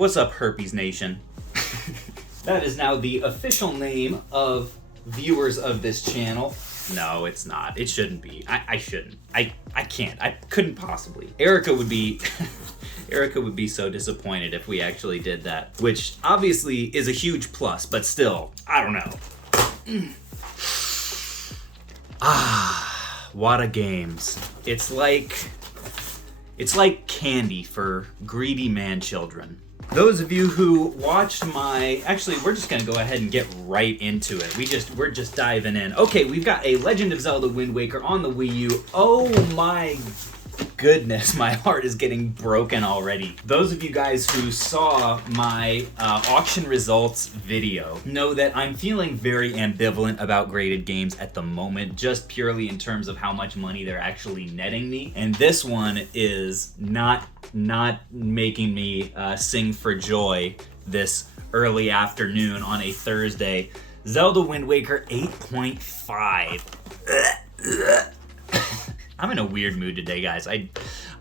What's up, Herpes Nation? That is now the official name of viewers of this channel. No, it's not. It shouldn't be. I shouldn't. I can't. I couldn't possibly. Erica would be Erica would be so disappointed if we actually did that, which obviously is a huge plus, but still, I don't know. Wada Games. It's like candy for greedy man children. Those of you who watched actually, we're just gonna go ahead and get right into it. We're just diving in. Okay, we've got a Legend of Zelda Wind Waker on the Wii U. Oh my goodness, my heart is getting broken already. Those of you guys who saw my auction results video know that I'm feeling very ambivalent about graded games at the moment, just purely in terms of how much money they're actually netting me. And this one is not making me sing for joy this early afternoon on a Thursday. Zelda Wind Waker 8.5. I'm in a weird mood today, guys. I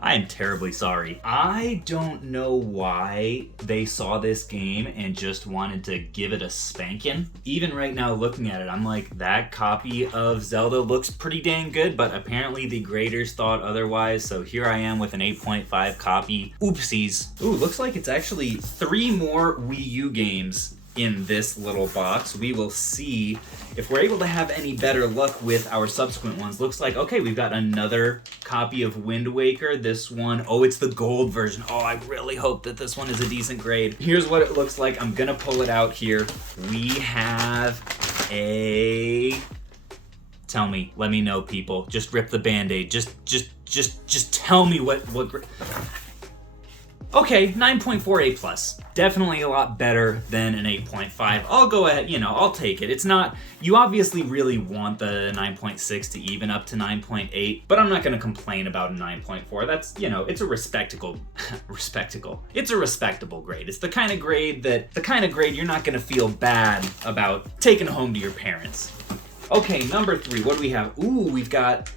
am terribly sorry. I don't know why they saw this game and just wanted to give it a spanking. Even right now looking at it, I'm like, that copy of Zelda looks pretty dang good, but apparently the graders thought otherwise, so here I am with an 8.5 copy. Oopsies. Ooh, looks like it's actually 3 more Wii U games in this little box. We will see if we're able to have any better luck with our subsequent ones. Looks like, okay, we've got another copy of Wind Waker. This one, oh, it's the gold version. Oh, I really hope that this one is a decent grade. Here's what it looks like. I'm gonna pull it out here. We have a... Tell me, let me know, people. Just rip the Band-Aid. Just tell me what Okay, 9.4 A+. Definitely a lot better than an 8.5. I'll go ahead, I'll take it. It's not, you obviously really want the 9.6 to even up to 9.8, but I'm not gonna complain about a 9.4. That's, it's a respectable grade. It's the kind of grade you're not gonna feel bad about taking home to your parents. Okay, number 3, what do we have? Ooh, we've got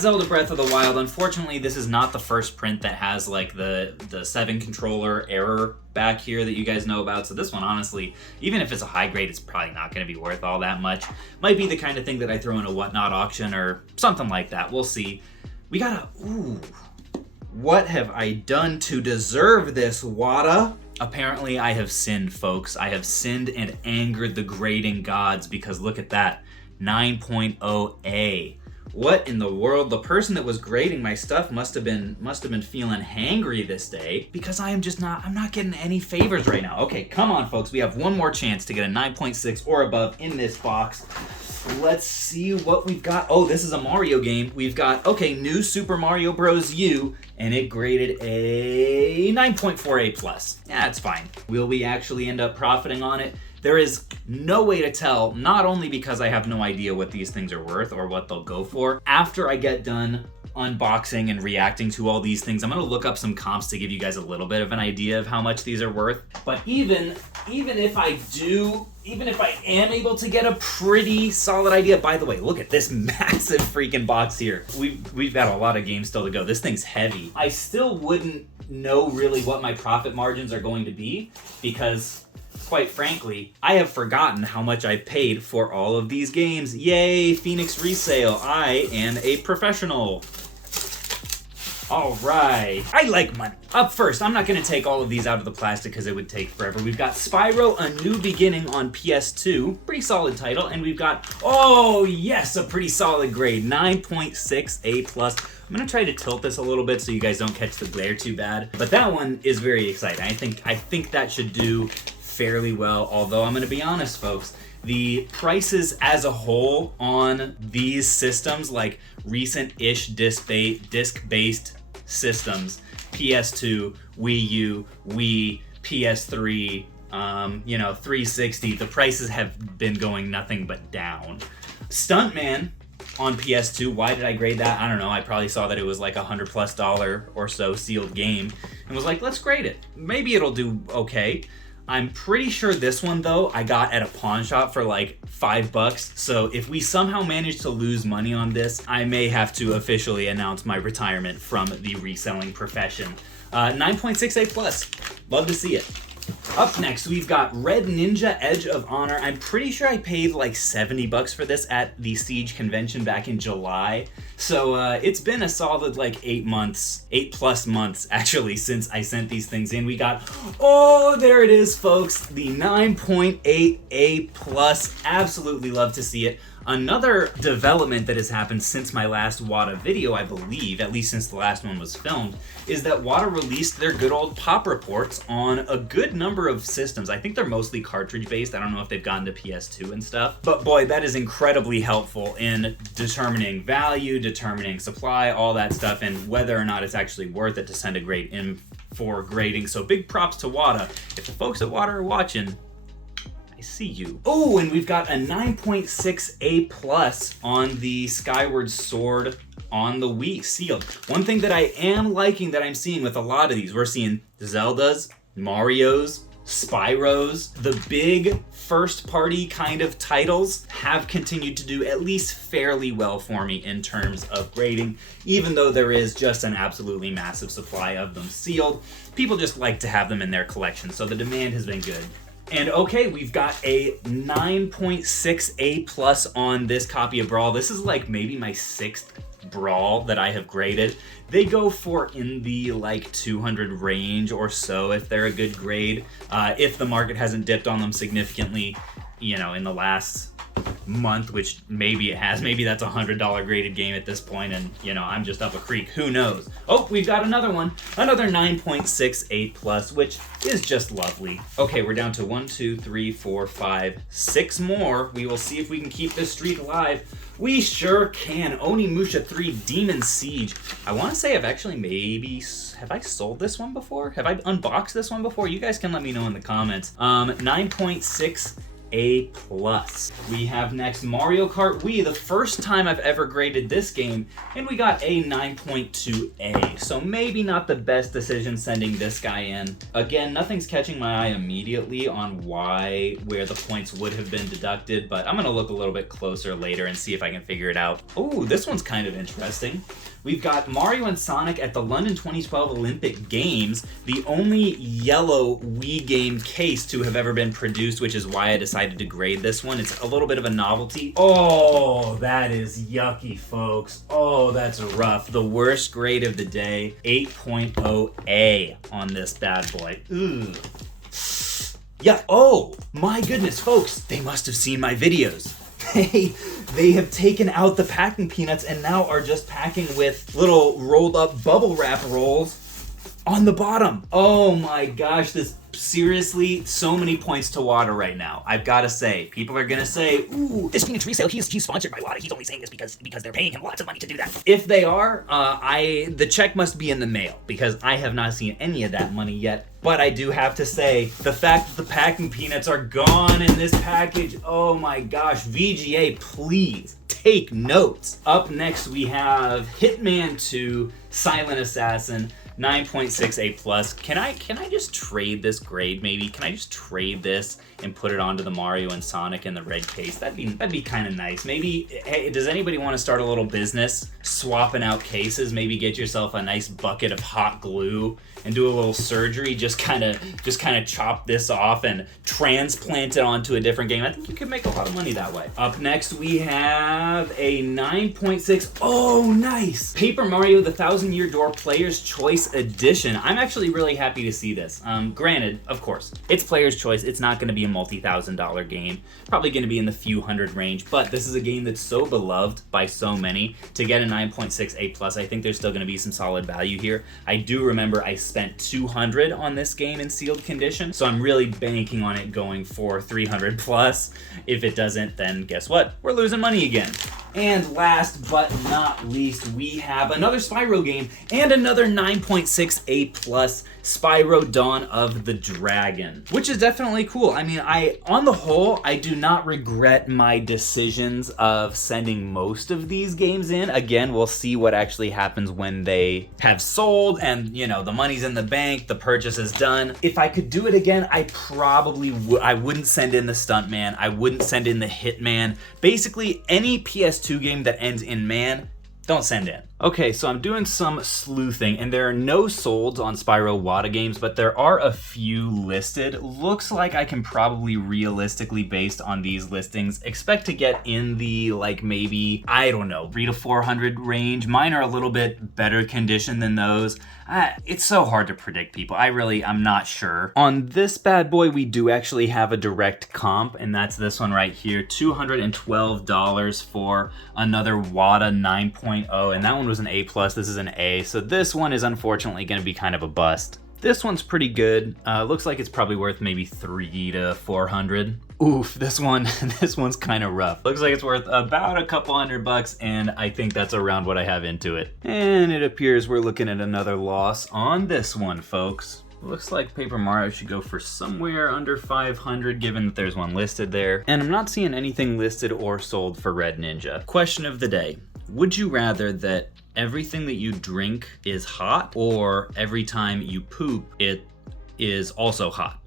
Zelda Breath of the Wild. Unfortunately, this is not the first print that has like the 7 controller error back here that you guys know about. So this one, honestly, even if it's a high grade, it's probably not going to be worth all that much. Might be the kind of thing that I throw in a whatnot auction or something like that. We'll see. We got what have I done to deserve this, Wada? Apparently, I have sinned, folks. I have sinned and angered the grading gods because look at that, 9.0 A. What in the world? The person that was grading my stuff must have been feeling hangry this day because I'm not getting any favors right now. Okay, come on, folks. We have one more chance to get a 9.6 or above in this box. Let's see what we've got. Oh, this is a Mario game. We've got, New Super Mario Bros. U, and it graded a 9.4 A+. Yeah, it's fine. Will we actually end up profiting on it? There is no way to tell, not only because I have no idea what these things are worth or what they'll go for. After I get done unboxing and reacting to all these things, I'm gonna look up some comps to give you guys a little bit of an idea of how much these are worth. But even if I am able to get a pretty solid idea, by the way, look at this massive freaking box here. We've got a lot of games still to go. This thing's heavy. I still wouldn't know really what my profit margins are going to be because, quite frankly, I have forgotten how much I paid for all of these games. Yay, Phoenix Resale. I am a professional. All right. I like money. Up first, I'm not going to take all of these out of the plastic because it would take forever. We've got Spyro: A New Beginning on PS2. Pretty solid title. And we've got, oh yes, a pretty solid grade. 9.6 A+. I'm going to try to tilt this a little bit so you guys don't catch the glare too bad. But that one is very exciting. I think that should do fairly well, although I'm going to be honest, folks, the prices as a whole on these systems, like recent-ish disc-based systems, PS2, Wii U, Wii, PS3, 360, the prices have been going nothing but down. Stuntman on PS2, why did I grade that? I don't know, I probably saw that it was like $100+ or so sealed game and was like, let's grade it. Maybe it'll do okay. I'm pretty sure this one, though, I got at a pawn shop for like $5. So if we somehow manage to lose money on this, I may have to officially announce my retirement from the reselling profession. 9.6 A+. Love to see it. Up next, we've got Red Ninja Edge of Honor. I'm pretty sure I paid like $70 for this at the Siege convention back in July. So it's been a solid like 8+ months actually since I sent these things in. We got, oh, there it is, folks, the 9.8 A+. Absolutely love to see it. Another development that has happened since my last WATA video, I believe, at least since the last one was filmed, is that WATA released their good old pop reports on a good number of systems. I think they're mostly cartridge based. I don't know if they've gone to PS2 and stuff. But boy, that is incredibly helpful in determining value, determining supply, all that stuff, and whether or not it's actually worth it to send a grade in for grading. So big props to WATA. If the folks at WATA are watching, I see you. Oh, and we've got a 9.6 A+ on the Skyward Sword on the Wii sealed. One thing that I am liking that I'm seeing with a lot of these, we're seeing Zeldas, Marios, Spyros, the big first party kind of titles have continued to do at least fairly well for me in terms of grading, even though there is just an absolutely massive supply of them sealed. People just like to have them in their collection, so the demand has been good. And okay, we've got a 9.6 A+ on this copy of Brawl. This is like maybe my 6th Brawl that I have graded. They go for in the like 200 range or so if they're a good grade. If the market hasn't dipped on them significantly, you know, in the last month, which maybe it has. Maybe that's a $100 graded game at this point, and you know, I'm just up a creek. Who knows? Oh, we've got another one, another 9.6 A+, which is just lovely. Okay, we're down to 1, 2, 3, 4, 5, 6 more. We will see if we can keep this streak alive. We sure can. Onimusha 3 Demon Siege. I want to say I've actually have I sold this one before? Have I unboxed this one before? You guys can let me know in the comments. 9.6 A+. We have next Mario Kart Wii, the first time I've ever graded this game, and we got a 9.2 A. So maybe not the best decision sending this guy in. Again, nothing's catching my eye immediately on where the points would have been deducted, but I'm gonna look a little bit closer later and see if I can figure it out. Oh, this one's kind of interesting. We've got Mario and Sonic at the London 2012 Olympic Games, the only yellow Wii game case to have ever been produced, which is why I decided to grade this one. It's a little bit of a novelty. Oh, that is yucky, folks. Oh, that's rough. The worst grade of the day, 8.0 A on this bad boy. Ugh. Yeah, oh, my goodness, folks. They must have seen my videos. They have taken out the packing peanuts and now are just packing with little rolled up bubble wrap rolls on the bottom. Oh my gosh, this seriously, so many points to WATA right now. I've got to say, people are gonna say, ooh, this Phoenix resale, he's sponsored by WATA. He's only saying this because they're paying him lots of money to do that. If they are, the check must be in the mail because I have not seen any of that money yet. But I do have to say, the fact that the packing peanuts are gone in this package, oh my gosh, VGA, please take notes. Up next, we have Hitman 2 Silent Assassin. 9.6 A+. Can I just trade this grade maybe? Can I just trade this and put it onto the Mario and Sonic in the red case? That'd be kind of nice. Maybe, hey, does anybody want to start a little business swapping out cases? Maybe get yourself a nice bucket of hot glue and do a little surgery. Just kind of chop this off and transplant it onto a different game. I think you could make a lot of money that way. Up next, we have a 9.6. Oh, nice! Paper Mario: The Thousand Year Door Player's Choice Edition. I'm actually really happy to see this. Granted, of course, it's player's choice. It's not going to be a multi-$1,000 game. Probably going to be in the few hundred range, but this is a game that's so beloved by so many. To get a 9.6 A+, I think there's still going to be some solid value here. I do remember I spent $200 on this game in sealed condition, so I'm really banking on it going for 300 plus. If it doesn't, then guess what? We're losing money again. And last but not least, we have another Spyro game and another 9.6 A+, Spyro Dawn of the Dragon, which is definitely cool. I mean, on the whole, I do not regret my decisions of sending most of these games in. Again, we'll see what actually happens when they have sold and, you know, the money's in the bank, the purchase is done. If I could do it again, I probably I wouldn't send in the Stuntman. I wouldn't send in the Hitman. Basically, any PS2 game that ends in man, don't send in. Okay, so I'm doing some sleuthing, and there are no solds on Spyro Wada games, but there are a few listed. Looks like I can probably realistically, based on these listings, expect to get in the, like, maybe, I don't know, 300 to 400 range. Mine are a little bit better condition than those. It's so hard to predict, people. I'm not sure. On this bad boy, we do actually have a direct comp, and that's this one right here, $212 for another Wada 9.0, and that one was an A+, this is an A, so this one is unfortunately gonna be kind of a bust. This one's pretty good. Looks like it's probably worth maybe 300 to 400. Oof, this one's kind of rough. Looks like it's worth about a couple $100, and I think that's around what I have into it. And it appears we're looking at another loss on this one, folks. Looks like Paper Mario should go for somewhere under 500, given that there's one listed there. And I'm not seeing anything listed or sold for Red Ninja. Question of the day. Would you rather that everything that you drink is hot, or every time you poop, it is also hot?